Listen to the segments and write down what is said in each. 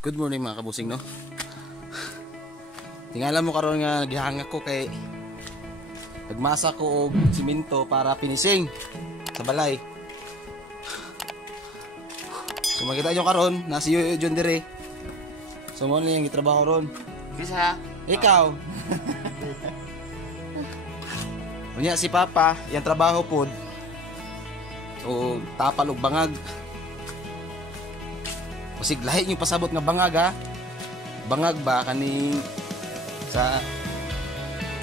Good morning mga kabusing no. Tingala mo karon nga gihangak ko kay nagmasa ko og simento para pinising sa balay. So makita nyo karon nasi Yoyo John dire. So mo ni yung gitrabaho ron. Bisa. Ikaw. Unya si Papa, yang trabaho pod. So tapal og bangag. Kasi lahi yung pasabot nga bangag ha. Bangag ba kaning sa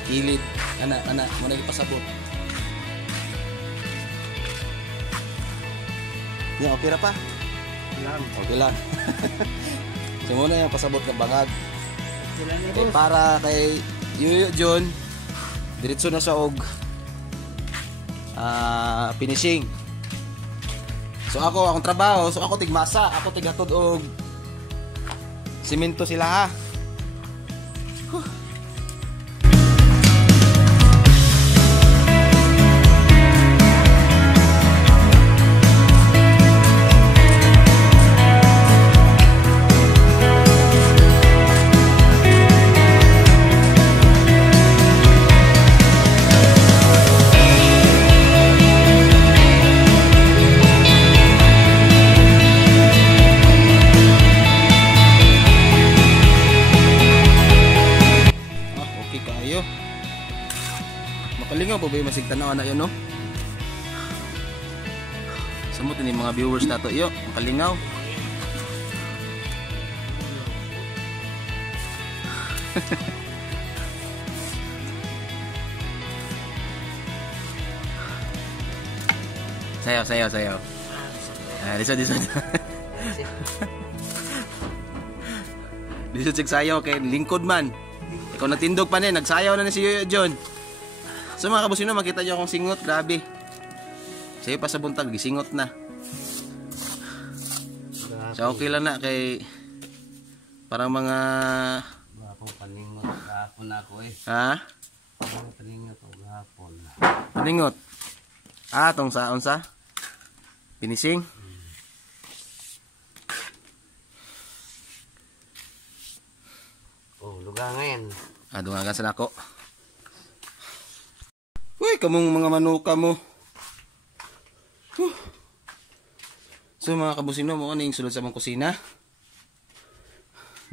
kilid. Ana, muna yung pasabot. Yan, okay na pa? Okay lang. So muna yung pasabot ng bangag. Okay, para kay Yoyo John, diretso na sa og finishing. So akong trabaho, so ako tigmasa, ako tigatod og simento sila ha. Makalingaw po ba yung masigtanaw na yun no? Samot ni mga viewers nato yo, makalingaw. Sayaw. Lisod. Lisod sig sayaw kay lingkod man. Ikaw natindog pa ni, nagsayaw na si Yoyo John. So mga kabusino, makita nyo akong singot, grabe. Sa'yo pa sa buntag, gisingot na. So okay lang na kay parang mga Gapon paningot, gapon ako eh. ha? Paningot o gapon. Paningot? Tong sa unsa? Finishing? Oh, lugangan. Dungagan sa nako. Uy, kamong mga manuka mo. So mga kabusino mo ano yung sulod sa mong kusina?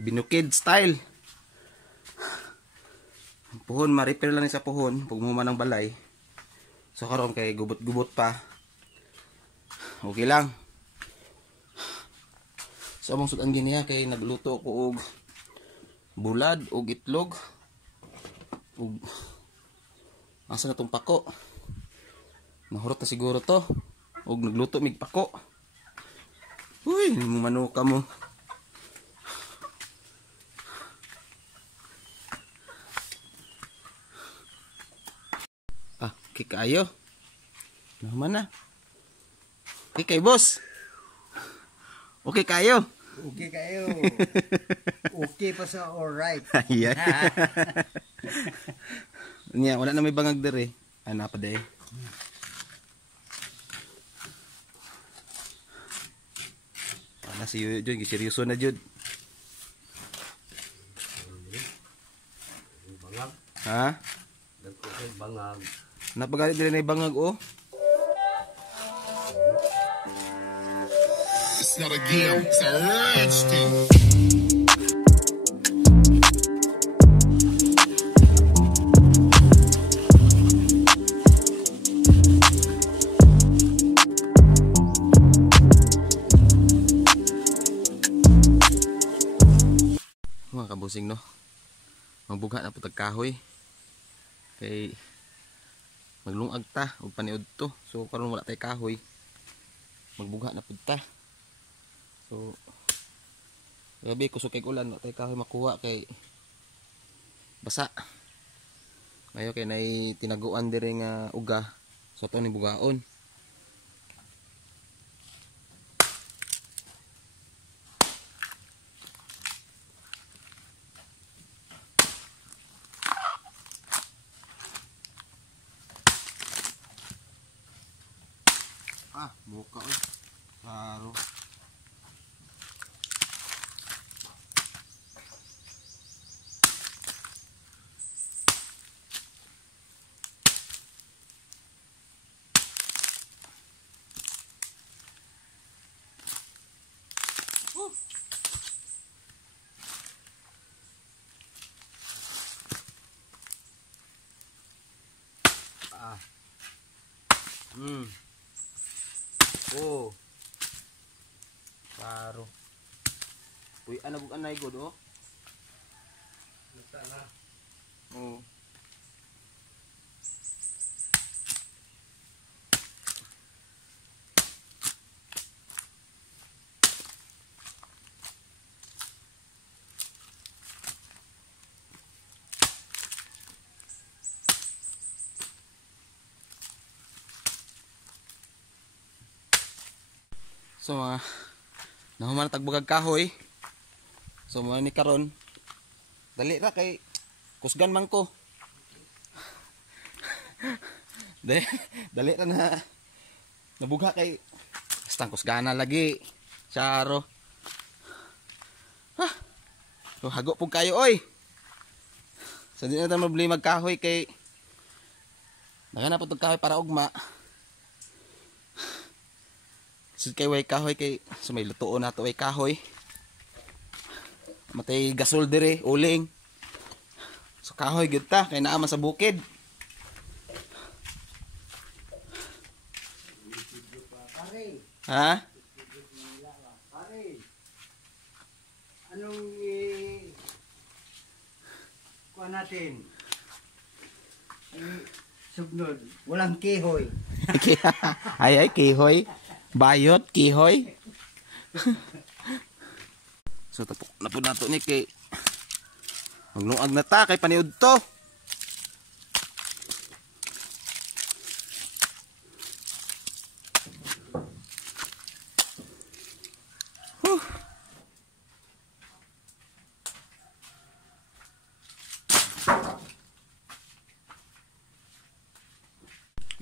Binukid style. Puhon, ma-repair lang sa puhon pag muma ng balay. So karon kay gubot-gubot pa. Okay lang. So among sudan giniya kay nagluto ko og bulad og itlog. Og asa na tong pako? Mahurot na siguro to. Og nagluto mig pako. Uy, manuka mo. Okay kayo. Naman na. Okay kay boss. Okay kayo. Okay kayo. Okay pa sa alright. Ayan. Nya, wala na may bangag dire. Ana pa day. Wala si Yoyo John, seryoso na jud. Bangag. Ha? Dagko bangag. Napagalit dire na bangag oh. It's not a game, it's a rich thing. Mga kabusing no. Magbugha na putag kahoy. Kay maglungag ta og paniud to. So karon wala tay kahoy. Magbugha na pud ta. So gabi kusog kay ulan, wala tay kahoy makuha kay basa. Mayo kay nay tinaguan diri nga uga. So to ni bugaon. Muka klaro. Oh. Klaro. Uy, ano bug anay god oh? Oh. So mga nahuman tagbugag kahoy. So mga ni karon dali ra kay kusgan man ko. dali ra na nabugha kay basta kusgana lagi. Charo. Ha. So hago pug kayo oy. So di na ta problema kahoy kay nagana pud kahoy para ugma. Sud kay way kahoy kay sumay lutuon nato way kahoy. Matay gasol dire uling. So kahoy gyud ta kay naa man sa bukid. Ha? Pare. Anong kuha natin? Sugnod. Walang kihoy. Ay kihoy. Bayot kihoy. So tapok na po nato ni kay magluag na ta kay paniud to.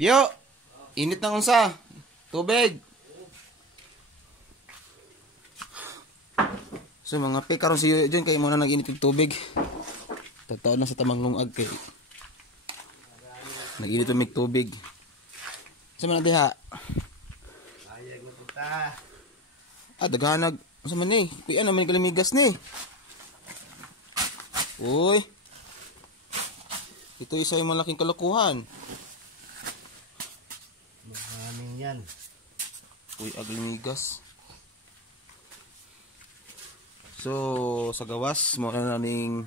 Yo, init na unsa? Tubig. So mga pe karon si Yoyo kay mo na nag-init og tubig. Tataon na sa tamang lungag kay nag-init og tubig. Sa man diha? Ayag mo ta. Daghanag. Sa man ni? Kuya naman kalimigas ni. Uy. Ito isa yung malaking kalokohan. Maraming yan. Uy, aglimigas. So, sa gawas, mo na naming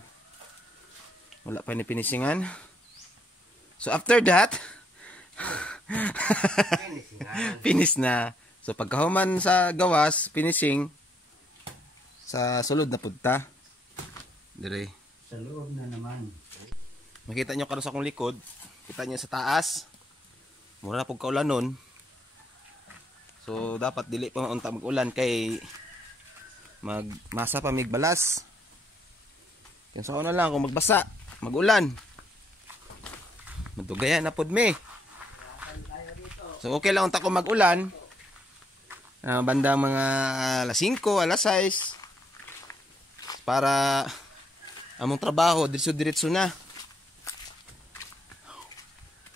wala pa ni pinisingan. So, after that, finish na. So, pagkahuman sa gawas, finishing, sa sulod na punta. Dire. Sa loob na naman. Makita nyo karon sa akong likod, kita nyo sa taas. Mura na pong kaulan nun. So, dapat dili pa maunta mag-ulan kay magmasa pa mig balas. Kaya sa una lang kung magbasa, mag-ulan. Madugayan na pod me. So okay lang unta ko mag-ulan. Banda mga alas 5, alas 6 para among trabaho diretso-diretso na.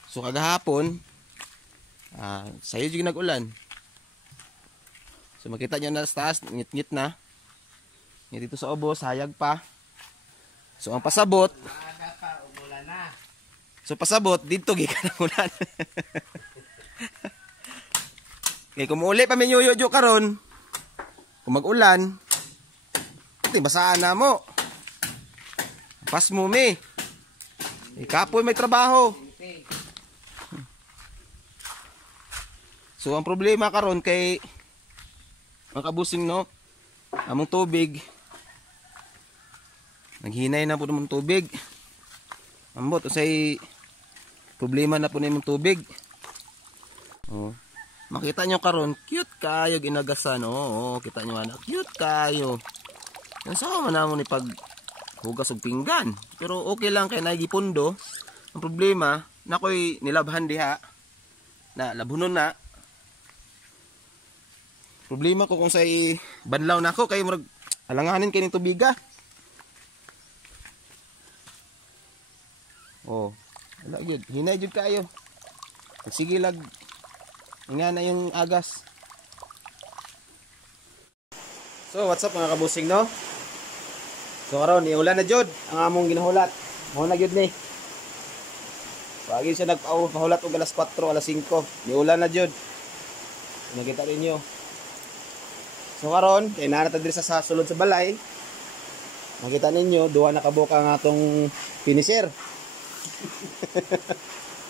So kagahapon sayo jud nag-ulan. So makita nyo na sa taas, ngit-ngit na. Dito sa ubos, hayag pa. So ang pasabot, so pasabot, dito gikan ang ulan. Kaya kung uli pa may yoyo karon, kung mag-ulan, ito basaan na mo. Pas mo mi. Ikapoy may trabaho. So ang problema karon kay ang kabusing no, among tubig naghinay na po namang tubig. Ambot usay problema na po namang tubig. Oh. Makita nyo karon cute kayo ginagasan. Oo, kita nyo na cute kayo. Yan sa man namo ni pag hugas og pinggan. Pero okay lang kay nagipundo. Ang problema nakoy nilabhan diha. Na labunon na. Problema ko kung say banlaw na ako kay murag alanganin kay ning tubiga. Oh, wala gyud. Hinay jud kayo. Sige lag nga na yung agas. So, what's up mga kabusing no? So karon iulan na jud ang among ginahulat. Mo na gyud ni. Pagi siya nagpahulat og alas 4, alas 5. Niulan na jud. Nakita ninyo. So karon kay naa ta diri sa sulod sa balay. Nakita ninyo duha na kabuka nga atong finisher.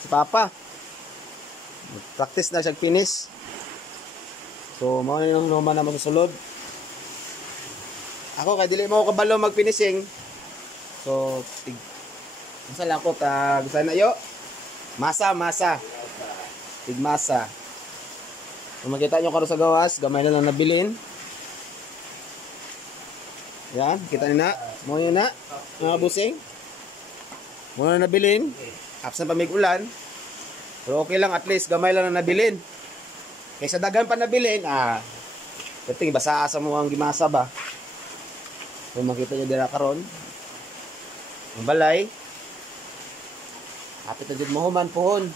Si Papa. Practice na siya finish. So mao ni nang naman na magsulod. Ako kay dili mo kabalo mag-finishing. So unsa lang ko tag sana yo? Masa. Tigmasa. Kung makita nyo karon sa gawas, gamay na lang nabilin. Yan, kita nyo na. Mo yun na, mga busing. Mo na nabilin. Absent pa may ulan. Pero okay lang, at least gamay lang na nabilin. Kaysa dagan pa nabilin, kating basa sa mo ang gimasa ba. Kung makita nyo dira karon, ang balay. Kapit na dyan mo human pohon.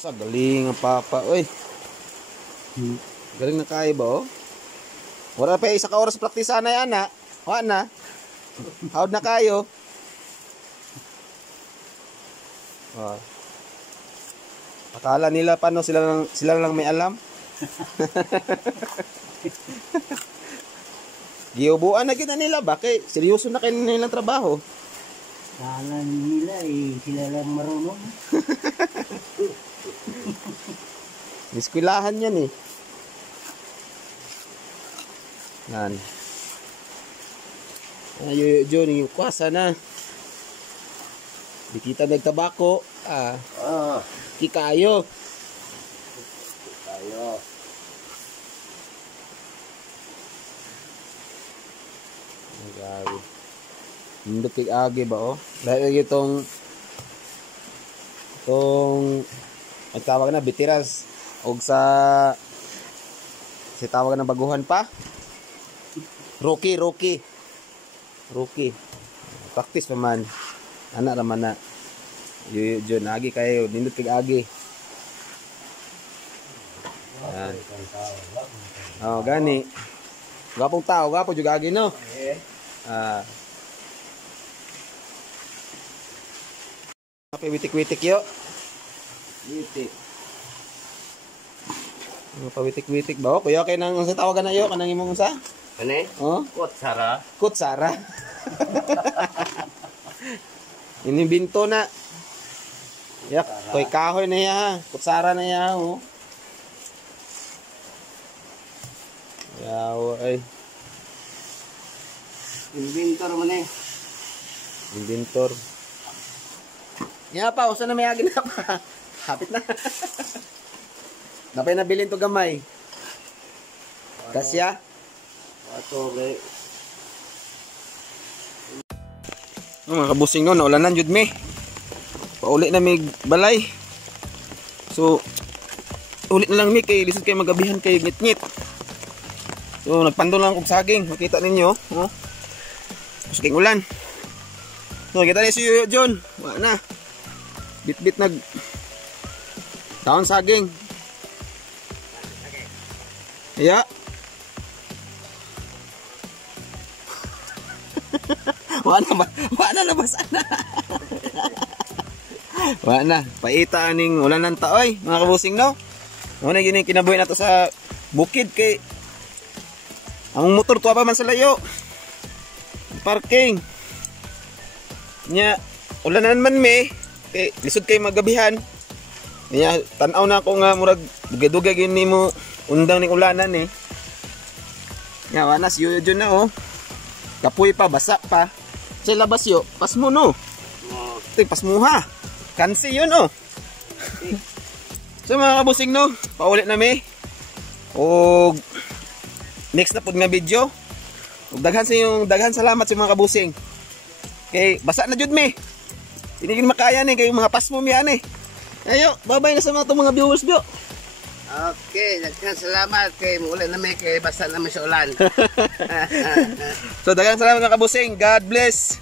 Sa galing ang Papa. Uy. Galing na kayo ba oh? Wala pa isa ka oras praktisa na yan ha. Wala na. Hawad na kayo. Akala nila paano sila lang may alam. Giubuan na kita nila ba? Kay seryoso na kayo nilang trabaho. Kala nila sila lang marunong. Iskwilahan yan eh. Yan. Ayo, yung kwasa na. Di kita nagtabako. Kikayo. Grabe. Hindi tig-agi ba oh? Dahil itong ang tawag na bitiras og sa tawag na baguhan pa. Rookie. Practice pa man. Anak naman na. Yun, agi kayo. Nindot tig-agi. Yan. Oh, gani. Gapong tao, gapo juga agi no. Apa witik-witik yo? Witik. Apa witik-witik ba? Kuya kay nang sa tawagan na yo kanang imong sa? Ano? Oh? Kutsara. Ini binto na. Yak, koy kahoy na ya. Kutsara na ya oh. Yaw ay. Inventor mo na Inventor. Nya pa, usa na may agi na pa. Hapit na. Napay nabilin to gamay. Kasya? Ato kay Mga kabusing no, naulanan jud mi. Pauli na mig balay. So ulit na lang mi kay lisod kay magabihan kay ngit-ngit. So nagpandol lang og saging, makita ninyo, oh. Saging ulan. So kita ni si John, wa na. Bit-bit nag taon saging. Ya. Wa na labas na. Wa na, paita aning ulanan ta oy, mga kabusing no. Ano gini kinabuhi nato sa bukid kay ang motor tuwa pa man sa layo. Parking. Nya ulanan man me kay lisod kay magabihan. Nya tan-aw na ako nga murag dugay-dugay gini mo undang ning ulanan eh. Nya wa na si Yoyo na oh. Kapoy pa, basa pa. Sa labas yo, pas mo no. Ito, pas mo ha. Kansi yun oh. So mga kabusing no, paulit na mi. O next na pud nga video. Daghan salamat sa mga kabusing. Kay basa na jud mi. Hindi makaya ni kay mga pas mo mi ani. Ayo, bye-bye na sa mga viewers byo. Okay, daghan salamat kay muulan na may kay basa na may sa ulan. So daghan salamat mga kabusing. God bless.